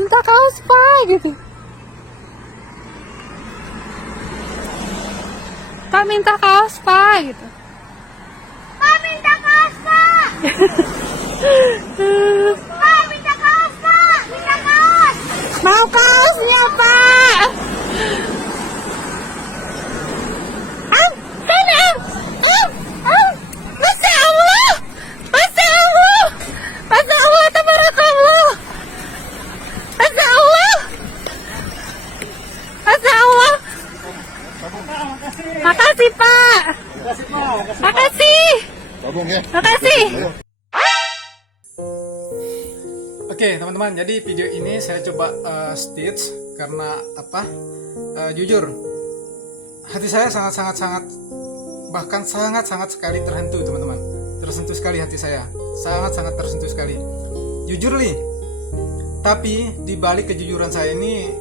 minta kaos pak gitu. Pak minta kaos pak gitu. Pak minta kaos pak. Pak minta kaos pak. Minta kaos. Mau kaosnya pak. Masya Allah, Masya Allah, Masya Allah, tabarakallah, Masya Allah, Masya Allah. Makasih Pak, makasih, makasih. Oke teman-teman, jadi video ini saya coba stitch karena apa? Jujur, hati saya sangat bahkan sangat sekali tersentuh teman-teman. Tersentuh sekali hati saya, sangat tersentuh sekali. Jujur nih. Tapi di balik kejujuran saya ini,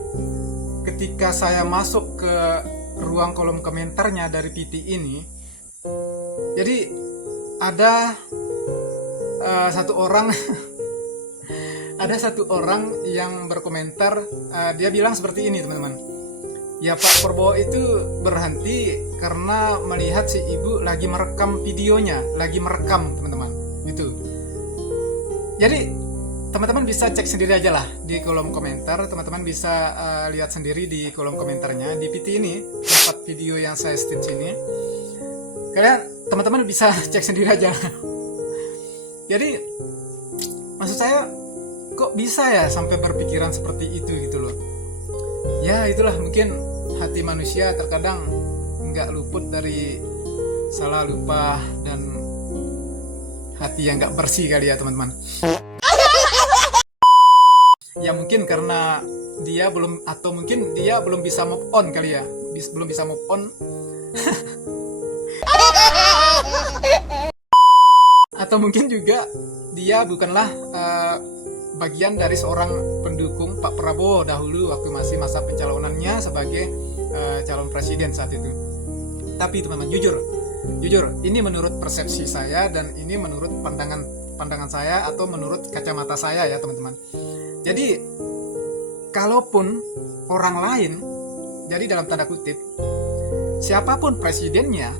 ketika saya masuk ke ruang kolom komentarnya dari PT ini, jadi ada satu orang ada satu orang yang berkomentar, dia bilang seperti ini teman-teman. Ya Pak Prabowo itu berhenti karena melihat si ibu lagi merekam videonya, lagi merekam teman-teman, gitu. Jadi teman-teman bisa cek sendiri aja lah di kolom komentar, teman-teman bisa lihat sendiri di kolom komentarnya di PT ini, tempat video yang saya stitch ini. Kalian teman-teman bisa cek sendiri aja. Jadi maksud saya, kok bisa ya sampai berpikiran seperti itu gitu loh. Ya itulah, mungkin hati manusia terkadang nggak luput dari salah, lupa, dan hati yang nggak bersih kali ya teman-teman. Ya mungkin karena dia belum, atau mungkin dia belum bisa move on kali ya, belum bisa move on. Atau mungkin juga dia bukanlah bagian dari seorang pendukung Pak Prabowo dahulu waktu masih masa pencalonannya sebagai calon presiden saat itu. Tapi teman-teman, jujur ini menurut persepsi saya, dan ini menurut pandangan saya, atau menurut kacamata saya ya teman-teman. Jadi kalaupun orang lain, jadi dalam tanda kutip, siapapun presidennya,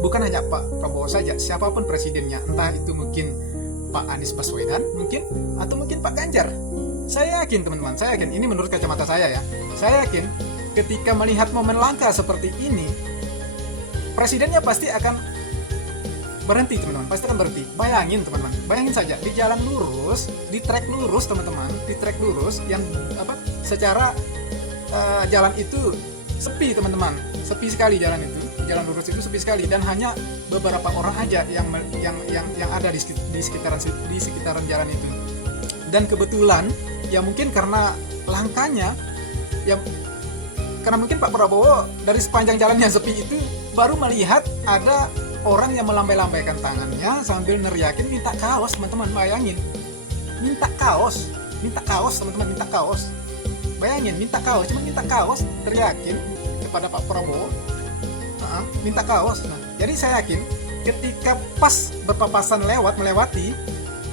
bukan hanya Pak Prabowo saja, siapapun presidennya, entah itu mungkin Pak Anies Baswedan mungkin, atau mungkin Pak Ganjar. Saya yakin teman-teman, saya yakin, ini menurut kacamata saya ya, saya yakin ketika melihat momen langka seperti ini, presidennya pasti akan berhenti teman-teman, pasti akan berhenti. Bayangin teman-teman, bayangin saja di jalan lurus, di trek lurus teman-teman, di trek lurus yang apa, secara jalan itu sepi teman-teman, sepi sekali jalan itu. Jalan lurus itu sepi sekali, dan hanya beberapa orang aja yang ada di sekitaran jalan itu. Dan kebetulan ya mungkin karena langkanya, ya karena mungkin Pak Prabowo dari sepanjang jalan yang sepi itu baru melihat ada orang yang melambai-lambaikan tangannya sambil neriakin minta kaos teman-teman. Bayangin, minta kaos teman-teman, minta kaos. Bayangin, minta kaos, cuma minta kaos, teriakin kepada Pak Prabowo, minta kaos. Nah, jadi saya yakin ketika pas berpapasan melewati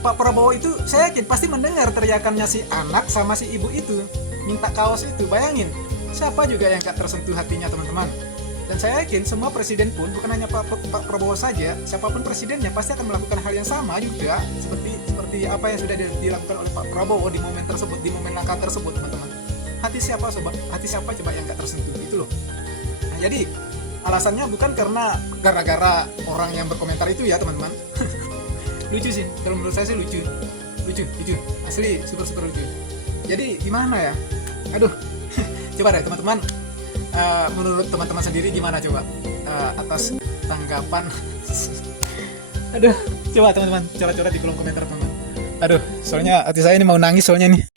Pak Prabowo itu, saya yakin pasti mendengar teriakannya si anak sama si ibu itu, minta kaos itu. Bayangin, siapa juga yang gak tersentuh hatinya teman-teman. Dan saya yakin semua presiden pun, bukan hanya Pak Prabowo saja, siapapun presidennya pasti akan melakukan hal yang sama juga, seperti apa yang sudah dilakukan oleh Pak Prabowo di momen tersebut, di momen langka tersebut teman-teman. Hati siapa coba yang gak tersentuh itu loh. Nah, jadi alasannya bukan karena gara-gara orang yang berkomentar itu ya teman-teman. Lucu sih, kalau menurut saya sih lucu, asli super lucu. Jadi gimana ya, aduh. Coba deh teman-teman, menurut teman-teman sendiri gimana coba atas tanggapan. Aduh, coba teman-teman coret-coret di kolom komentar teman-teman. Aduh, soalnya hati saya ini mau nangis soalnya nih.